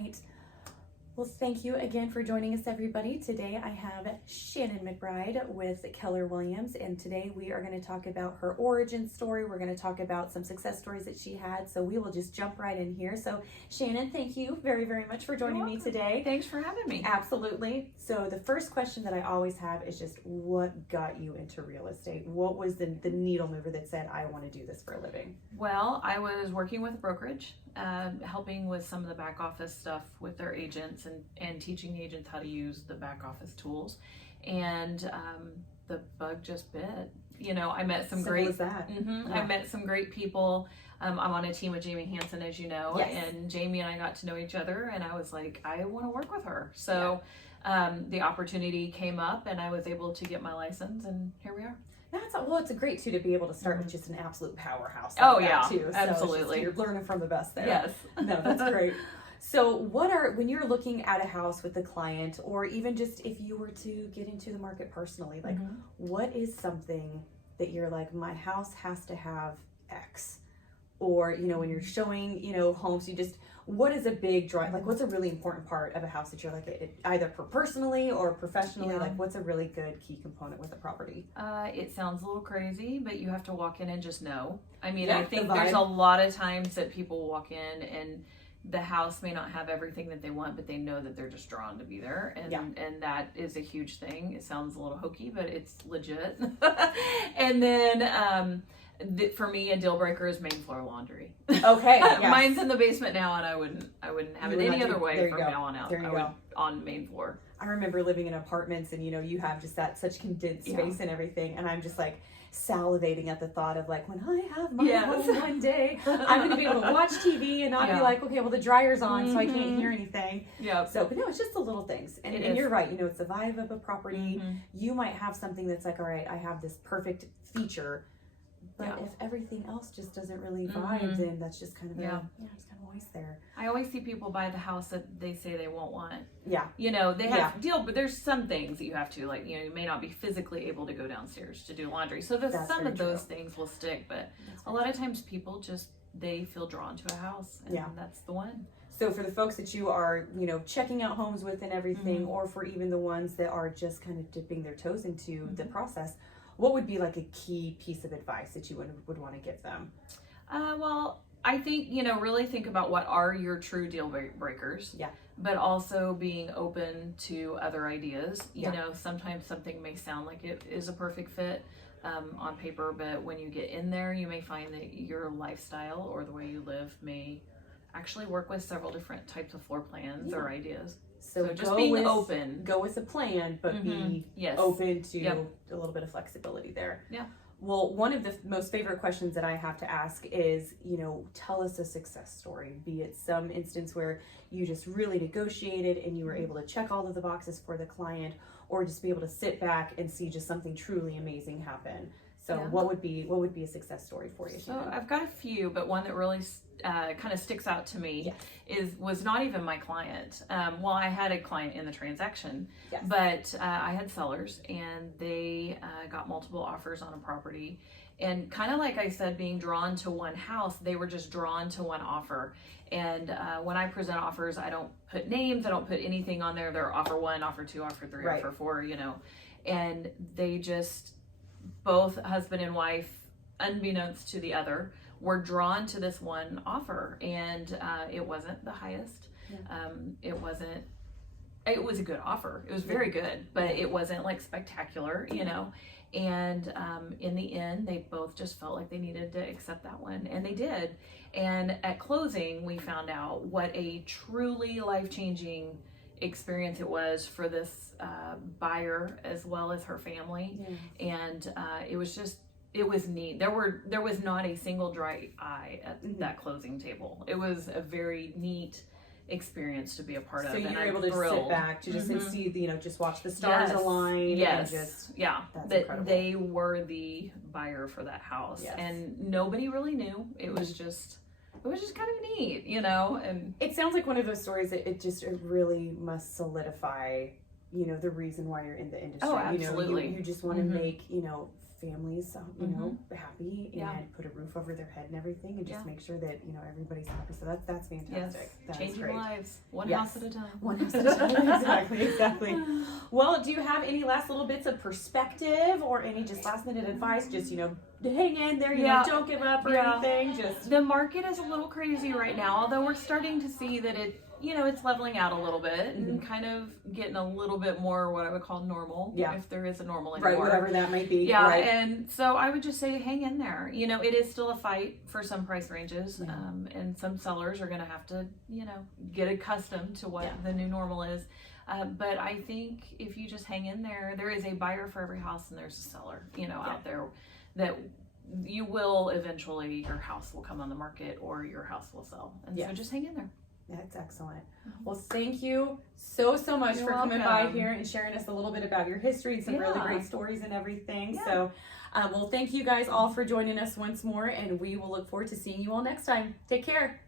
right. Well, thank you again for joining us, everybody. Today I have Shannon McBride with Keller Williams, and today we are going to talk about her origin story. We're going to talk about some success stories that she had, so we will just jump right in here. So, Shannon, thank you very, very much for joining me today. Thanks for having me. Absolutely. So the first question that I always have is just, what got you into real estate? What was the needle mover that said, I want to do this for a living? Well, I was working with a brokerage, helping with some of the back office stuff with their agents and teaching the agents how to use the back office tools. And the bug just bit. You know, I met some great. Simple as that. Yeah. I met some great people. I'm on a team with Jamie Hansen, as you know, yes. And Jamie and I got to know each other, and I was like, I want to work with her. So the opportunity came up, and I was able to get my license, and here we are. It's great too to be able to start with just an absolute powerhouse. Too. So absolutely. You're learning from the best there. Yes. No, that's great. So when you're looking at a house with a client, or even just if you were to get into the market personally, like what is something that you're like, my house has to have X? Or, you know, when you're showing, you know, homes, what is a big drive? Like, what's a really important part of a house that you're like, either personally or professionally? Like, what's a really good key component with a property? It sounds a little crazy, but you have to walk in and just know. I mean, Yeah, I think there's a lot of times that people walk in and the house may not have everything that they want, but they know that they're just drawn to be there. And that is a huge thing. It sounds a little hokey, but it's legit. And then, for me, a deal breaker is main floor laundry. Okay, yes. Mine's in the basement now, and I wouldn't have it any other way from now on out. There you go. On main floor. I remember living in apartments, and you know, you have just such condensed space and everything, and I'm just like salivating at the thought of like, when I have my home one day, I'm going to be able to watch TV and not be like, okay, well the dryer's on, so I can't hear anything. Yeah. So, but no, it's just the little things, and you're right. You know, it's the vibe of a property. You might have something that's like, all right, I have this perfect feature. But if everything else just doesn't really vibe, then that's just kind of it's kind of waste there. I always see people buy the house that they say they won't want. Yeah. You know, they have but there's some things that you have to, like, you know, you may not be physically able to go downstairs to do laundry. So some of those things will stick, but a lot of times people they feel drawn to a house, and that's the one. So for the folks that you are, you know, checking out homes with and everything, or for even the ones that are just kind of dipping their toes into the process, what would be like a key piece of advice that you would want to give them? Well, I think, you know, really think about what are your true deal breakers. Yeah. But also being open to other ideas. You know, sometimes something may sound like it is a perfect fit on paper, but when you get in there, you may find that your lifestyle or the way you live may actually work with several different types of floor plans or ideas. So just being open. Go with a plan, but be open to a little bit of flexibility there. Yeah. Well, one of the most favorite questions that I have to ask is, you know, tell us a success story, be it some instance where you just really negotiated and you were able to check all of the boxes for the client, or just be able to sit back and see just something truly amazing happen. So what would be a success story for you, Shannon? So I've got a few, but one that really kind of sticks out to me was not even my client. Well, I had a client in the transaction, but I had sellers, and they got multiple offers on a property. And kind of like I said, being drawn to one house, they were just drawn to one offer. And when I present offers, I don't put names, I don't put anything on there. They're offer 1, offer 2, offer 3, offer 4, you know. And they just, both husband and wife, unbeknownst to the other, were drawn to this one offer, and it wasn't the highest. It was a good offer. It was very good, but it wasn't like spectacular, you know. And in the end, they both just felt like they needed to accept that one, and they did. And at closing, we found out what a truly life-changing experience it was for this buyer as well as her family. And it was neat. There was not a single dry eye at that closing table. It was a very neat experience to be a part of. So you and were able I'm to thrilled. sit back to just see the, you know, just watch the stars align. Yes. And just, That's incredible. They were the buyer for that house, and nobody really knew. It was just kind of neat, you know. And it sounds like one of those stories that it really must solidify, you know, the reason why you're in the industry. Oh, absolutely. You know, you just want to make, you know, families, you know, happy and put a roof over their head and everything, and just make sure that, you know, everybody's happy. So that's fantastic. Yes. That's Changing great. lives, one house at a time. One house at a time. Exactly. Well, do you have any last little bits of perspective or any just last minute advice? Just, you know, hang in there, you know, don't give up or anything. Just the market is a little crazy right now, although we're starting to see that it, you know, it's leveling out a little bit and kind of getting a little bit more what I would call normal, if there is a normal anymore. Right, whatever that might be. Yeah, right. And so I would just say hang in there. You know, it is still a fight for some price ranges, and some sellers are going to have to, you know, get accustomed to what the new normal is. But I think if you just hang in there, there is a buyer for every house and there's a seller, you know, out there that you will eventually, your house will come on the market or your house will sell. And so just hang in there. That's excellent. Well, thank you so much for coming by here and sharing us a little bit about your history and some really great stories and everything. So, well, thank you guys all for joining us once more, and we will look forward to seeing you all next time. Take care.